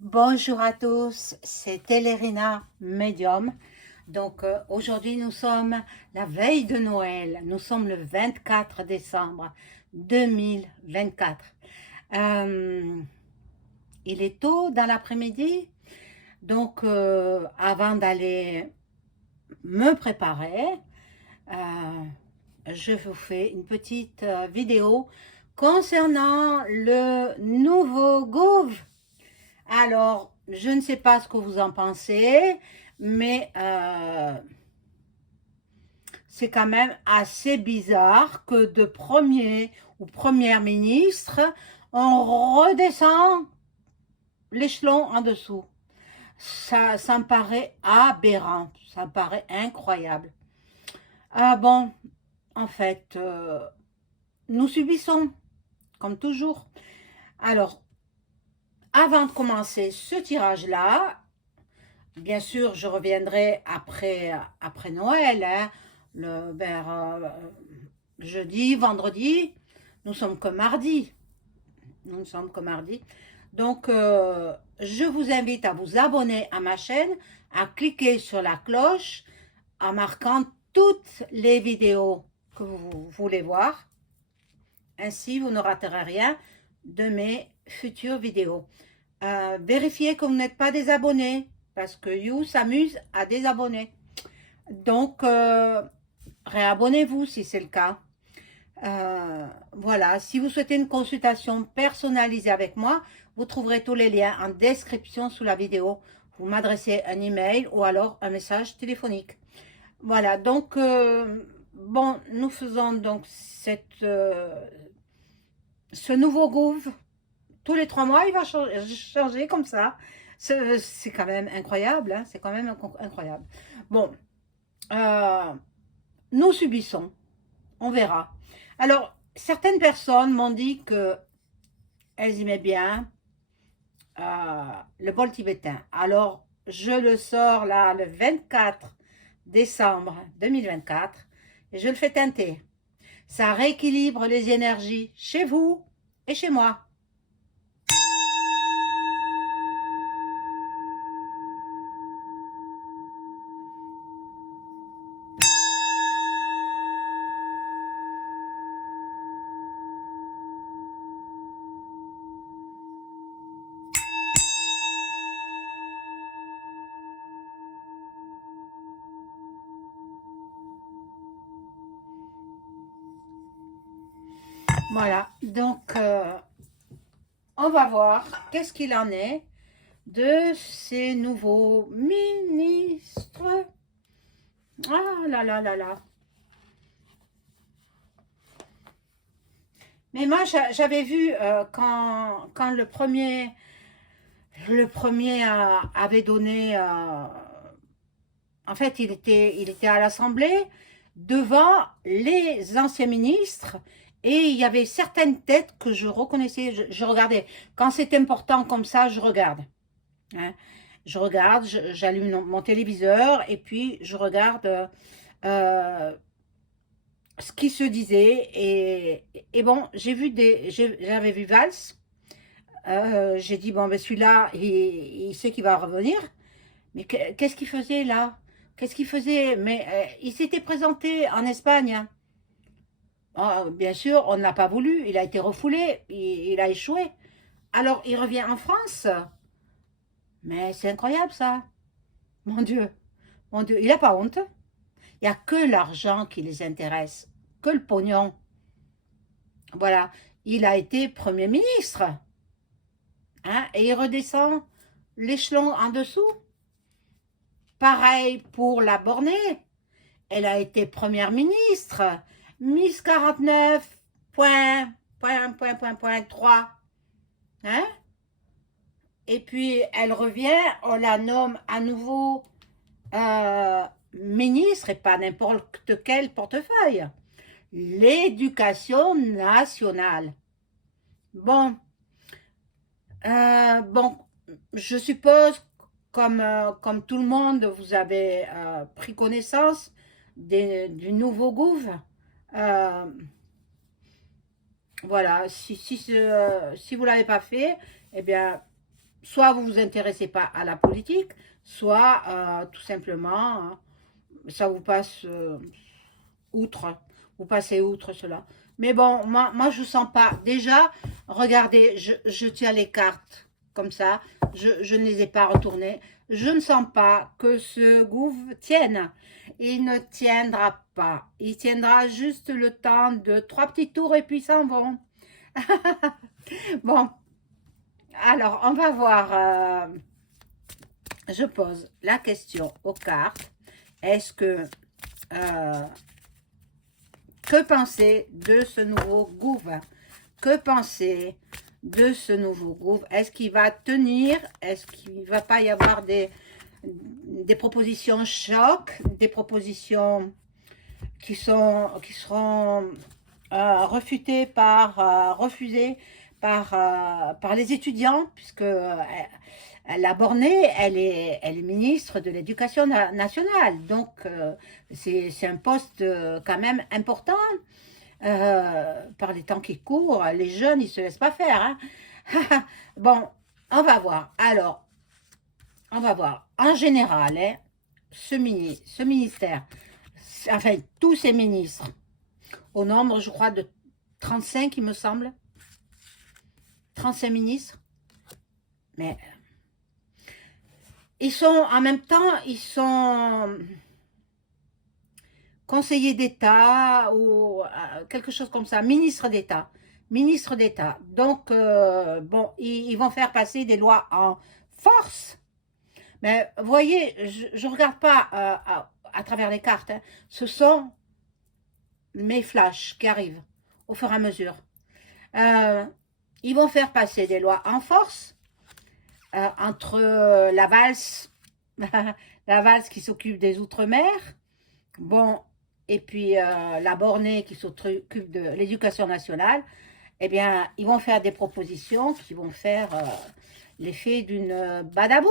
Bonjour à tous, c'est Télérina Medium. Donc aujourd'hui nous sommes la veille de Noël, nous sommes le 24 décembre 2024. Euh, il est tôt dans l'après-midi, donc avant d'aller me préparer, euh, je vous fais une petite vidéo concernant le nouveau Gouv. Alors, je ne sais pas ce que vous en pensez, mais c'est quand même assez bizarre que de premier ou première ministre, on redescend l'échelon en dessous. Ça me paraît aberrant, ça me paraît incroyable. Ah bon, en fait, nous subissons, comme toujours. Alors, avant de commencer ce tirage-là, bien sûr, je reviendrai après Noël, hein, vers jeudi, vendredi. Nous sommes que mardi. Nous ne sommes que mardi. Donc, je vous invite à vous abonner à ma chaîne, à cliquer sur la cloche, en marquant toutes les vidéos que vous voulez voir. Ainsi, vous ne raterez rien de mes futures vidéos. Vérifiez que vous n'êtes pas désabonné, parce que You s'amuse à désabonner. Donc, réabonnez-vous si c'est le cas. Voilà, si vous souhaitez une consultation personnalisée avec moi, vous trouverez tous les liens en description sous la vidéo. Vous m'adressez un email ou alors un message téléphonique. Voilà, donc, bon, nous faisons donc ce nouveau groove. Tous les 3 mois, il va changer comme ça. C'est quand même incroyable, hein, c'est quand même incroyable. Bon, euh, nous subissons, on verra. Alors, certaines personnes m'ont dit que elles aimaient bien le bol tibétain. Alors, je le sors là le 24 décembre 2024 et je le fais teinter. Ça rééquilibre les énergies chez vous et chez moi. Voilà, donc on va voir qu'est-ce qu'il en est de ces nouveaux ministres. Ah là là là là. Mais moi, j'avais vu quand le premier avait donné, en fait, il était à l'Assemblée devant les anciens ministres et il y avait certaines têtes que je reconnaissais, je regardais. Quand c'est important comme ça, je regarde. Hein. Je regarde, j'allume mon téléviseur et puis je regarde euh, ce qui se disait. Et bon, j'avais vu Valls. J'ai dit, bon, ben celui-là, il sait qu'il va revenir. Mais qu'est-ce qu'il faisait là? Qu'est-ce qu'il faisait? Mais il s'était présenté en Espagne. Hein. Oh, bien sûr, on n'a pas voulu. Il a été refoulé. Il a échoué. Alors, il revient en France. Mais c'est incroyable ça. Mon Dieu. Mon Dieu. Il n'a pas honte. Il n'y a que l'argent qui les intéresse. Que le pognon. Voilà. Il a été Premier ministre. Hein, et il redescend l'échelon en dessous. Pareil pour la Bornée. Elle a été première ministre. Miss 49, point 3. Hein? Et puis elle revient, on la nomme à nouveau ministre et pas n'importe quel portefeuille. L'éducation nationale. Bon, je suppose, comme tout le monde, vous avez pris connaissance du nouveau gouv. Euh, voilà, si vous ne l'avez pas fait, eh bien, soit vous vous intéressez pas à la politique, soit tout simplement, hein, ça vous passe outre, vous passez outre cela. Mais bon, moi je sens pas. Déjà, regardez, je tiens les cartes comme ça, je ne les ai pas retournées. Je ne sens pas que ce gouffre tienne. Il ne tiendra pas. Il tiendra juste le temps de 3 petits tours et puis s'en vont. Bon, alors on va voir. Je pose la question aux cartes. Est-ce que penser de ce nouveau gouffre? Que penser de ce nouveau gouffre? Est-ce qu'il va tenir? Est-ce qu'il ne va pas y avoir des propositions choc, des propositions qui seront refusées par les étudiants, puisque la Bornée, elle est ministre de l'Éducation nationale, donc c'est un poste quand même important. Par les temps qui courent, les jeunes, ils ne se laissent pas faire. Hein. Bon, on va voir. Alors, on va voir. En général, hein, ce ministère, enfin, tous ces ministres, au nombre, je crois, de 35, il me semble. 35 ministres. Mais ils sont, en même temps, ils sont conseillers d'État ou quelque chose comme ça, ministre d'État. Ministre d'État. Donc, bon, ils vont faire passer des lois en force. Mais vous voyez, je ne regarde pas à travers les cartes. Hein. Ce sont mes flashs qui arrivent au fur et à mesure. Ils vont faire passer des lois en force entre la Valls, la Valls qui s'occupe des Outre-mer, bon, et puis la Bornée qui s'occupe de l'éducation nationale. Eh bien, ils vont faire des propositions qui vont faire l'effet d'une badaboum.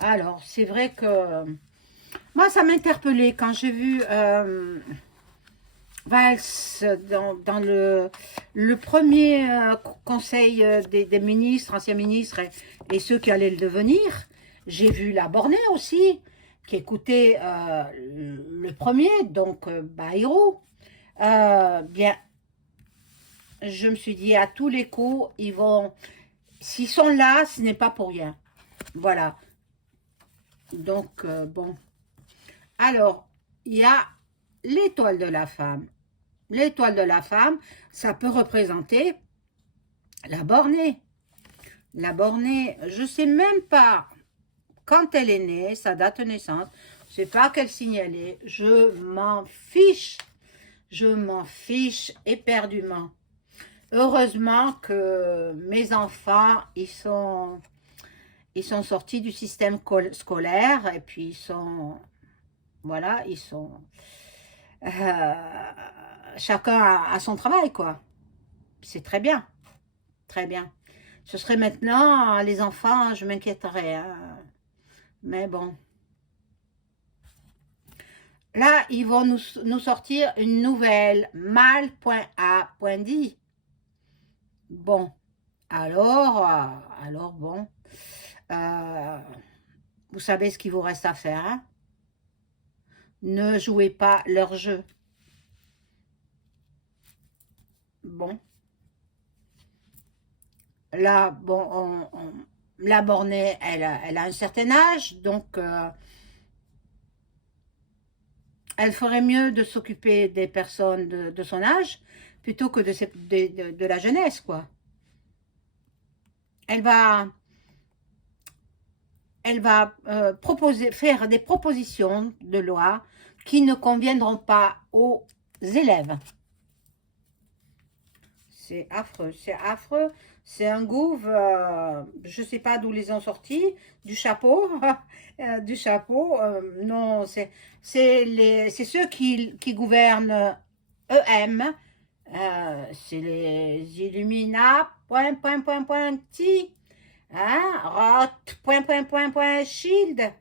Alors, c'est vrai que moi, ça m'interpellait quand j'ai vu Valls dans le premier conseil des ministres, anciens ministres et ceux qui allaient le devenir. J'ai vu la Bornée aussi, qui écoutait le premier, donc Bayrou. Bien, je me suis dit, à tous les coups, ils vont... S'ils sont là, ce n'est pas pour rien. Voilà. Donc, bon. Alors, il y a l'étoile de la femme. L'étoile de la femme, ça peut représenter la bornée. La bornée, je ne sais même pas quand elle est née, sa date de naissance. Je ne sais pas quel signe elle est. Je m'en fiche. Je m'en fiche éperdument. Heureusement que mes enfants, ils sont sortis du système scolaire et puis ils sont, voilà, ils sont, chacun a son travail, quoi. C'est très bien, très bien. Ce serait maintenant, les enfants, je m'inquiéterais, hein. Mais bon. Là, ils vont nous sortir une nouvelle, mal.a.dit. Bon, alors bon, vous savez ce qu'il vous reste à faire, hein? Ne jouez pas leur jeu. Bon. Là, bon, la bornée, elle a un certain âge, donc elle ferait mieux de s'occuper des personnes de son âge plutôt que de la jeunesse, quoi. Elle va faire des propositions de loi qui ne conviendront pas aux élèves. C'est affreux, c'est affreux. C'est un gouffre, je ne sais pas d'où ils ont sorti, du chapeau, du chapeau. Non, c'est ceux qui gouvernent EM, c'est les Illumina, ti, hein, Rot, shield,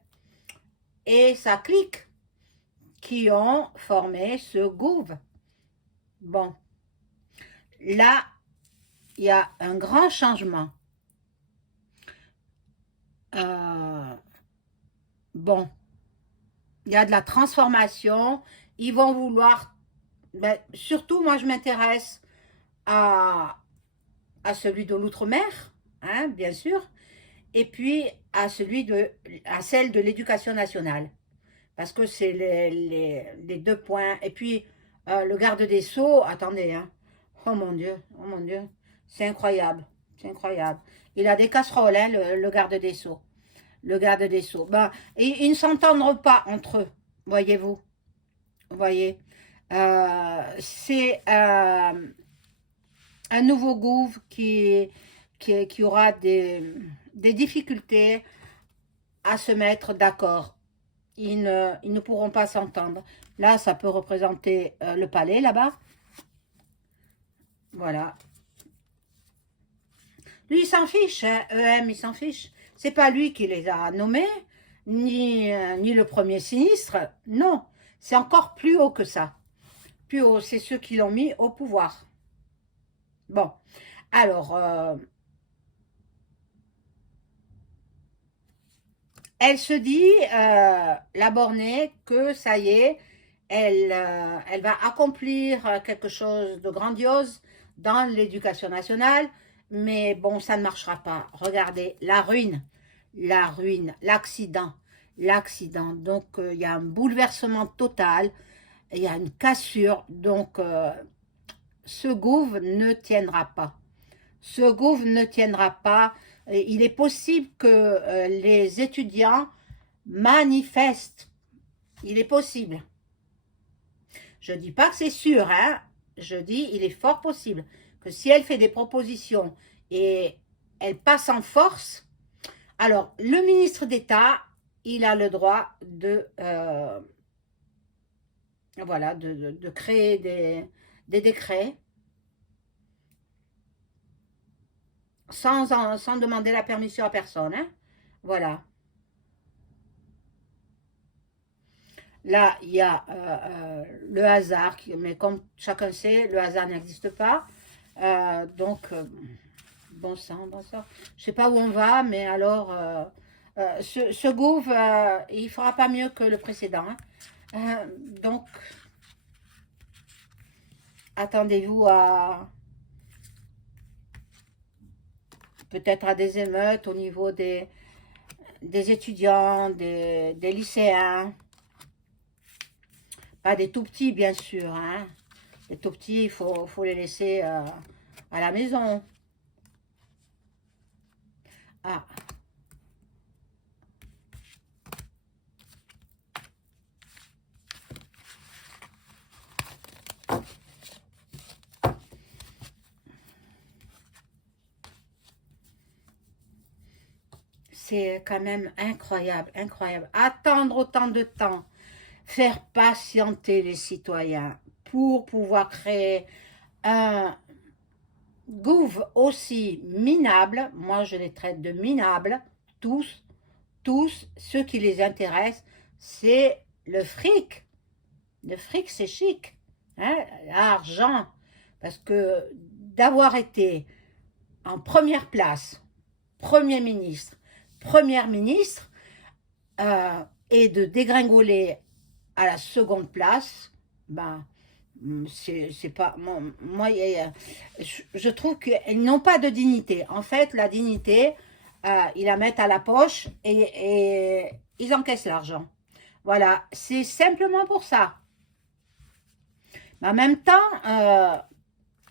et ça clique. qui ont formé ce gouv. Bon, là, il y a un grand changement. Bon, il y a de la transformation. Ils vont vouloir, ben, surtout moi je m'intéresse à, à celui de l'outre-mer, hein, bien sûr, et puis à celle de l'éducation nationale, parce que c'est les deux points. Et puis le garde des Sceaux, attendez, hein, oh mon Dieu, c'est incroyable, c'est incroyable. Il a des casseroles, hein, le garde des Sceaux. Le garde des Sceaux. Ben, et ils ne s'entendront pas entre eux, voyez-vous. Voyez. C'est un nouveau gouv qui aura des difficultés à se mettre d'accord. Ils ne pourront pas s'entendre. Là, ça peut représenter le palais, là-bas. Voilà. Lui, il s'en fiche, hein. EM, il s'en fiche. C'est pas lui qui les a nommés, ni le premier sinistre. Non, c'est encore plus haut que ça. Plus haut, c'est ceux qui l'ont mis au pouvoir. Bon, alors, elle se dit, la bornée, que ça y est, elle va accomplir quelque chose de grandiose dans l'éducation nationale, mais bon, ça ne marchera pas. Regardez, la ruine, l'accident, l'accident. Donc, il y a un bouleversement total, il y a une cassure, donc ce gouv ne tiendra pas. Ce gouv ne tiendra pas. Il est possible que les étudiants manifestent. Il est possible. Je ne dis pas que c'est sûr, hein. Je dis il est fort possible que si elle fait des propositions et elle passe en force, alors le ministre d'État, il a le droit de, voilà, de créer des décrets sans demander la permission à personne, hein. Voilà. Là, il y a le hasard, mais comme chacun sait, le hasard n'existe pas. Donc, bon sang, bon sang. Je ne sais pas où on va, mais alors, ce gouv, il ne fera pas mieux que le précédent, hein. Donc, attendez-vous à peut-être à des émeutes au niveau des étudiants, des lycéens. Pas des tout petits, bien sûr, hein. Les tout petits, faut les laisser à la maison. Ah, c'est quand même incroyable, incroyable. Attendre autant de temps, faire patienter les citoyens pour pouvoir créer un gouv aussi minable. Moi, je les traite de minables, tous, tous. Ceux qui les intéressent, c'est le fric. Le fric, c'est chic, hein, l'argent. Parce que d'avoir été en première place, Premier ministre, Première ministre, et de dégringoler à la seconde place, ben, c'est pas. Moi, je trouve qu'ils n'ont pas de dignité. En fait, la dignité, ils la mettent à la poche et ils encaissent l'argent. Voilà, c'est simplement pour ça. Mais en même temps,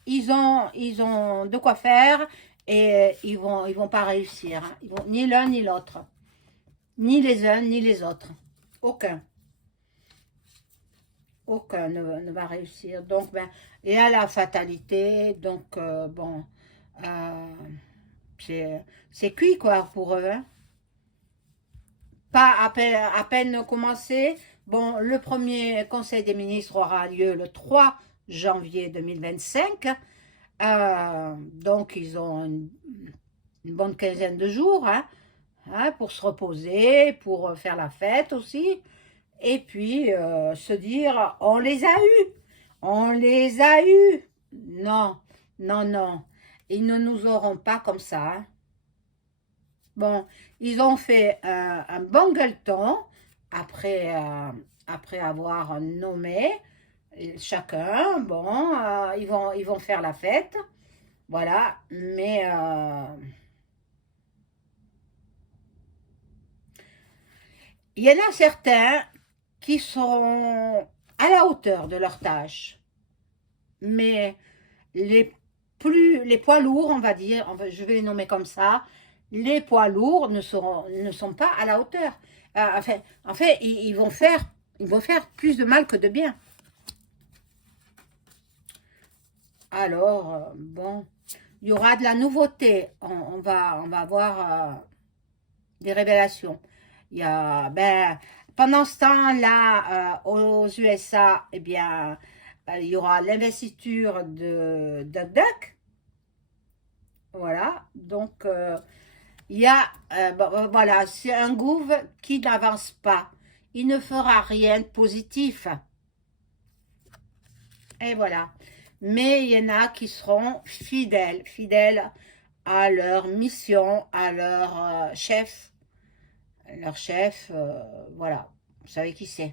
ils ont de quoi faire et ils vont pas réussir, hein. Ils vont, ni l'un ni l'autre. Ni les uns ni les autres. Aucun. Aucun ne va réussir. Donc, ben, et à la fatalité. Donc, bon, euh, c'est cuit, quoi, pour eux, hein. Pas à peine commencé. Bon, le premier conseil des ministres aura lieu le 3 janvier 2025. Donc, ils ont une bonne quinzaine de jours, hein, pour se reposer, pour faire la fête aussi. et puis se dire, on les a eus, on les a eus. Non, non, non, ils ne nous auront pas comme ça, hein. Bon, ils ont fait un bon gueuleton après, après avoir nommé chacun. Bon, ils vont faire la fête, voilà, mais il y en a certains qui sont à la hauteur de leur tâche, mais les poids lourds, on va dire, je vais les nommer comme ça, les poids lourds ne sont pas à la hauteur. En fait ils vont faire plus de mal que de bien. Alors, bon, il y aura de la nouveauté. On va avoir des révélations. Il y a, ben, pendant ce temps-là, aux USA, eh bien, il y aura l'investiture de Duck Duck. Voilà, donc il y a, voilà, c'est un gouv qui n'avance pas. Il ne fera rien de positif. Et voilà. Mais il y en a qui seront fidèles, fidèles à leur mission, à leur chef. Leur chef, voilà. Vous savez qui c'est.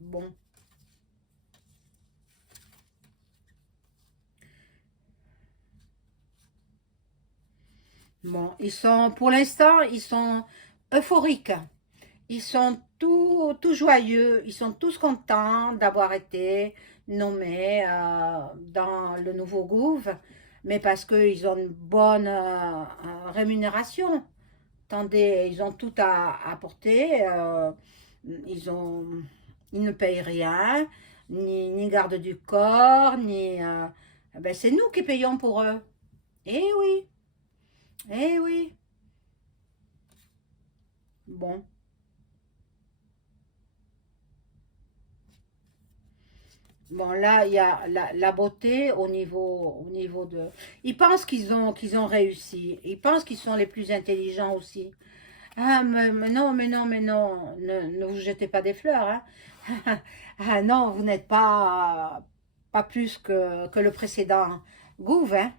Bon. Bon, ils sont, pour l'instant, ils sont euphoriques. Ils sont tout joyeux, ils sont tous contents d'avoir été nommés dans le nouveau gouv, mais parce qu'ils ont une bonne rémunération. Attendez, ils ont tout à apporter, ils ont, ils ne payent rien, ni garde du corps, ni... ben c'est nous qui payons pour eux. Eh oui, eh oui. Bon. Bon, là, il y a la beauté au niveau de... Ils pensent qu'ils ont réussi. Ils pensent qu'ils sont les plus intelligents aussi. Ah, mais non, mais non. Ne vous jetez pas des fleurs, hein. Ah non, vous n'êtes pas, pas plus que le précédent gouv, hein.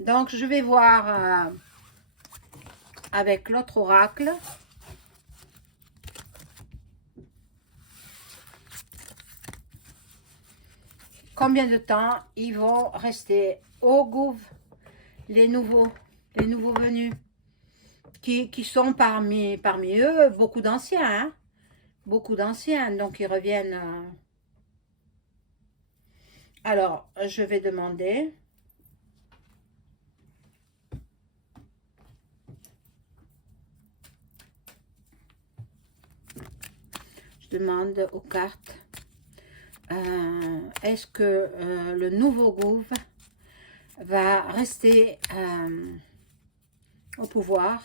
Donc, je vais voir avec l'autre oracle. Combien de temps ils vont rester au gouv, les nouveaux, les nouveaux venus, qui sont parmi eux beaucoup d'anciens, hein, beaucoup d'anciens, donc ils reviennent. Alors, je vais demander. Je demande aux cartes. Est-ce que le nouveau gouv va rester au pouvoir,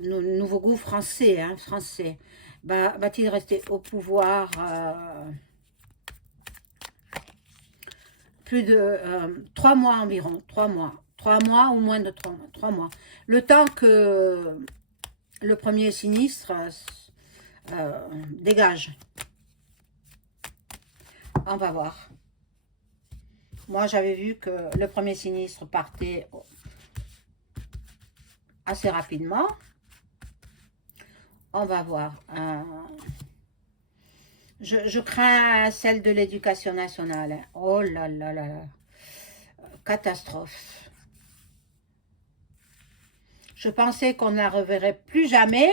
nouveau gouv français, hein, français, va-t-il rester au pouvoir plus de 3 mois environ, 3 mois ou moins de 3 mois, 3 mois, le temps que le premier sinistre dégage. On va voir. Moi, j'avais vu que le premier sinistre partait assez rapidement. On va voir. Je crains celle de l'éducation nationale. Oh là là là là. Catastrophe. Je pensais qu'on ne la reverrait plus jamais.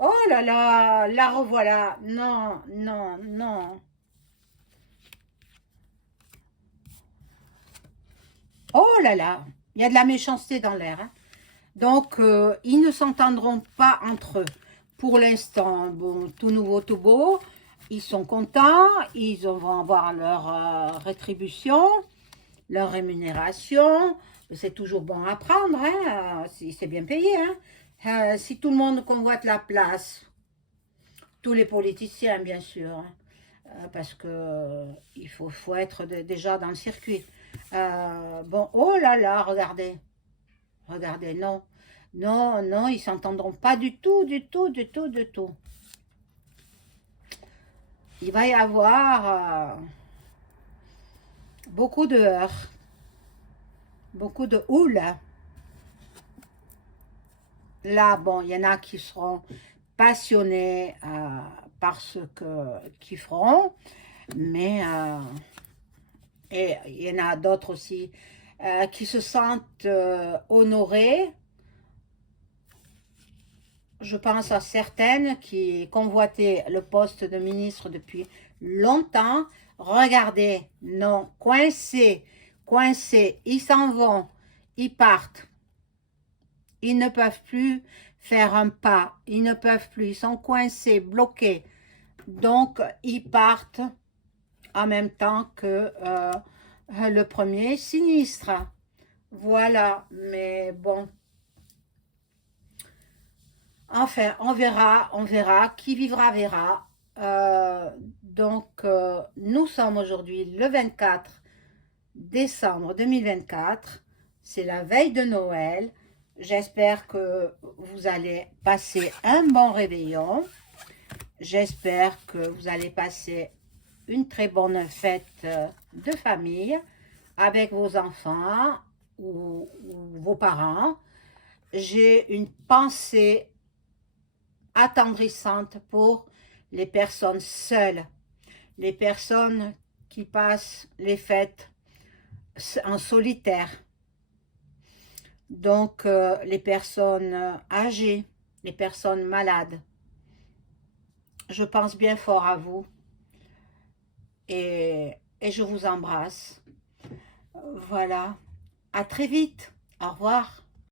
Oh là là, la revoilà. Non, non, non. Oh là là, il y a de la méchanceté dans l'air, hein. Donc, ils ne s'entendront pas entre eux. Pour l'instant, bon, tout nouveau, tout beau. Ils sont contents, ils vont avoir leur rétribution, leur rémunération. C'est toujours bon à prendre, hein, si c'est bien payé, hein. Si tout le monde convoite la place, tous les politiciens, bien sûr, hein, parce que il faut être déjà dans le circuit. Bon, oh là là, regardez, regardez, non. Non, non, ils s'entendront pas du tout, du tout, du tout, du tout. Il va y avoir beaucoup de heurts, beaucoup de houle. Là, bon, il y en a qui seront passionnés par ce qu'ils feront, mais et il y en a d'autres aussi qui se sentent honorés. Je pense à certaines qui convoitaient le poste de ministre depuis longtemps. Regardez, non, coincés, coincés, ils s'en vont, ils partent. Ils ne peuvent plus faire un pas, ils ne peuvent plus, ils sont coincés, bloqués. Donc, ils partent en même temps que le premier sinistre. Voilà, mais bon. Enfin, on verra, qui vivra verra. Nous sommes aujourd'hui le 24 décembre 2024. C'est la veille de Noël. J'espère que vous allez passer un bon réveillon. J'espère que vous allez passer une très bonne fête de famille avec vos enfants ou vos parents. J'ai une pensée attendrissante pour les personnes seules, les personnes qui passent les fêtes en solitaire. Donc, les personnes âgées, les personnes malades. Je pense bien fort à vous et je vous embrasse. Voilà. À très vite. Au revoir.